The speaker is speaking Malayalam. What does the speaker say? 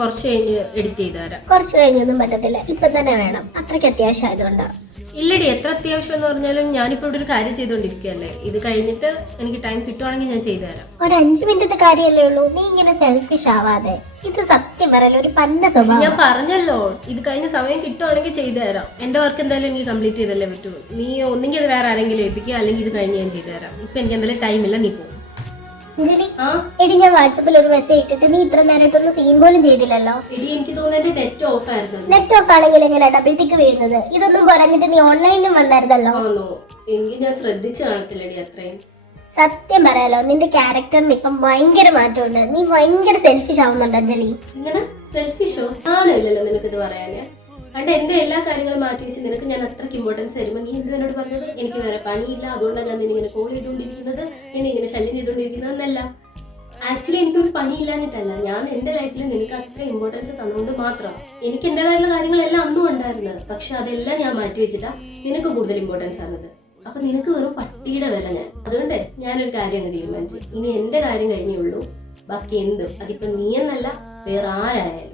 കുറച്ച് കഴിഞ്ഞ് എഡിറ്റ് ചെയ്ത് തരാം. കുറച്ച് കഴിഞ്ഞൊന്നും പറ്റത്തില്ല, ഇപ്പൊ തന്നെ വേണം, അത്രയ്ക്ക് അത്യാവശ്യം ആയതുകൊണ്ടാ. ഇല്ലടി, എത്ര അത്യാവശ്യം എന്ന് പറഞ്ഞാലും ഞാനിപ്പോ ഇവിടെ ഒരു കാര്യം ചെയ്തോണ്ടിരിക്കുകയല്ലേ. ഇത് കഴിഞ്ഞിട്ട് എനിക്ക് ടൈം കിട്ടുവാണെങ്കിൽ ഞാൻ ചെയ്തു തരാം. ഒരു 5 മിനിറ്റത്തെ കാര്യമല്ലേ ഉള്ളൂ, നീ ഇങ്ങനെ സെൽഫിഷ് ആവാതെ. ഇത് സത്യം പറയല്ലോ ഒരു പന്ന സ്വഭാവം. ഞാൻ പറഞ്ഞല്ലോ, ഇത് കഴിഞ്ഞ സമയം കിട്ടുവാണെങ്കിൽ ചെയ്തു തരാം. എന്റെ വർക്ക് എന്തായാലും എനിക്ക് കംപ്ലീറ്റ് ചെയ്തല്ലേ പറ്റൂ. നീ ഒന്നെങ്കിൽ അത് വേറെ ആരെങ്കിലും ഏൽപ്പിക്കുക, അല്ലെങ്കിൽ ഇത് കഴിഞ്ഞ് ഞാൻ ചെയ്തു തരാം. ഇപ്പൊ എനിക്ക് എന്തായാലും ടൈമില്ല, നീ പോകും. അഞ്ജലി, എടി ഞാൻ വാട്സാപ്പിൽ ഒരു മെസ്സേജ് ഇട്ടിട്ട് നീ ഇത്ര നേരമായിട്ടൊന്നും സീൻ പോലും ചെയ്തില്ലല്ലോ. എടി എനിക്ക് തോന്നുന്നത് നെറ്റ് ഓഫ് ആയിരുന്നു. നെറ്റ് ഓഫ് ആണെങ്കിൽ എങ്ങനെ ഡബിൾ ടിക്ക് വീഴുന്നത്? ഇതൊന്നും പറഞ്ഞിട്ട് നീ ഓൺലൈനിലും വന്നായിരുന്നല്ലോ. എങ്കിൽ ഞാൻ ശ്രദ്ധിച്ചു കാണത്തില്ലടി അത്രയും. സത്യം പറയാലോ, നിന്റെ ക്യാരക്ടറിന് ഇപ്പം ഭയങ്കര മാറ്റമുണ്ട്. നീ ഭയങ്കര സെൽഫിഷ് ആവുന്നുണ്ട് അഞ്ജലി. ഇങ്ങനെ സെൽഫിഷോ? ആണില്ലല്ലോ നിനക്കിത് പറയാന്. അണ്ട് എന്റെ എല്ലാ കാര്യങ്ങളും മാറ്റി വെച്ച് നിനക്ക് ഞാൻ അത്രയ്ക്ക് ഇമ്പോർട്ടൻസ് തരുമ്പോൾ നീ എന്ത് എന്നോട് പറഞ്ഞത്? എനിക്ക് വേറെ പണിയില്ല, അതുകൊണ്ടാണ് ഞാൻ നിന്നിങ്ങനെ കോൾ ചെയ്തുകൊണ്ടിരിക്കുന്നത്, നിന്നെ ഇങ്ങനെ ശല്യം ചെയ്തുകൊണ്ടിരിക്കുന്നത് എന്നല്ല. ആക്ച്വലി എനിക്കൊരു പണിയില്ലാഞ്ഞിട്ടല്ല, ഞാൻ എന്റെ ലൈഫിൽ നിനക്ക് അത്ര ഇമ്പോർട്ടൻസ് തന്നുകൊണ്ട് മാത്രം. എനിക്ക് എന്റേതായിട്ടുള്ള കാര്യങ്ങളെല്ലാം അന്നും ഉണ്ടായിരുന്നത്, പക്ഷെ അതെല്ലാം ഞാൻ മാറ്റി വെച്ചിട്ടാ നിനക്ക് കൂടുതൽ ഇമ്പോർട്ടൻസ് ആണത്. അപ്പൊ നിനക്ക് വെറും പട്ടിയുടെ വില ഞാൻ. അതുകൊണ്ട് ഞാനൊരു കാര്യം അങ്ങ് തീരുമാനിച്ചു, ഇനി എന്റെ കാര്യം കഴിഞ്ഞേ ഉള്ളൂ. ബാക്കി എന്തും അതിപ്പോ നീ എന്നല്ല വേറെ ആരായാലും.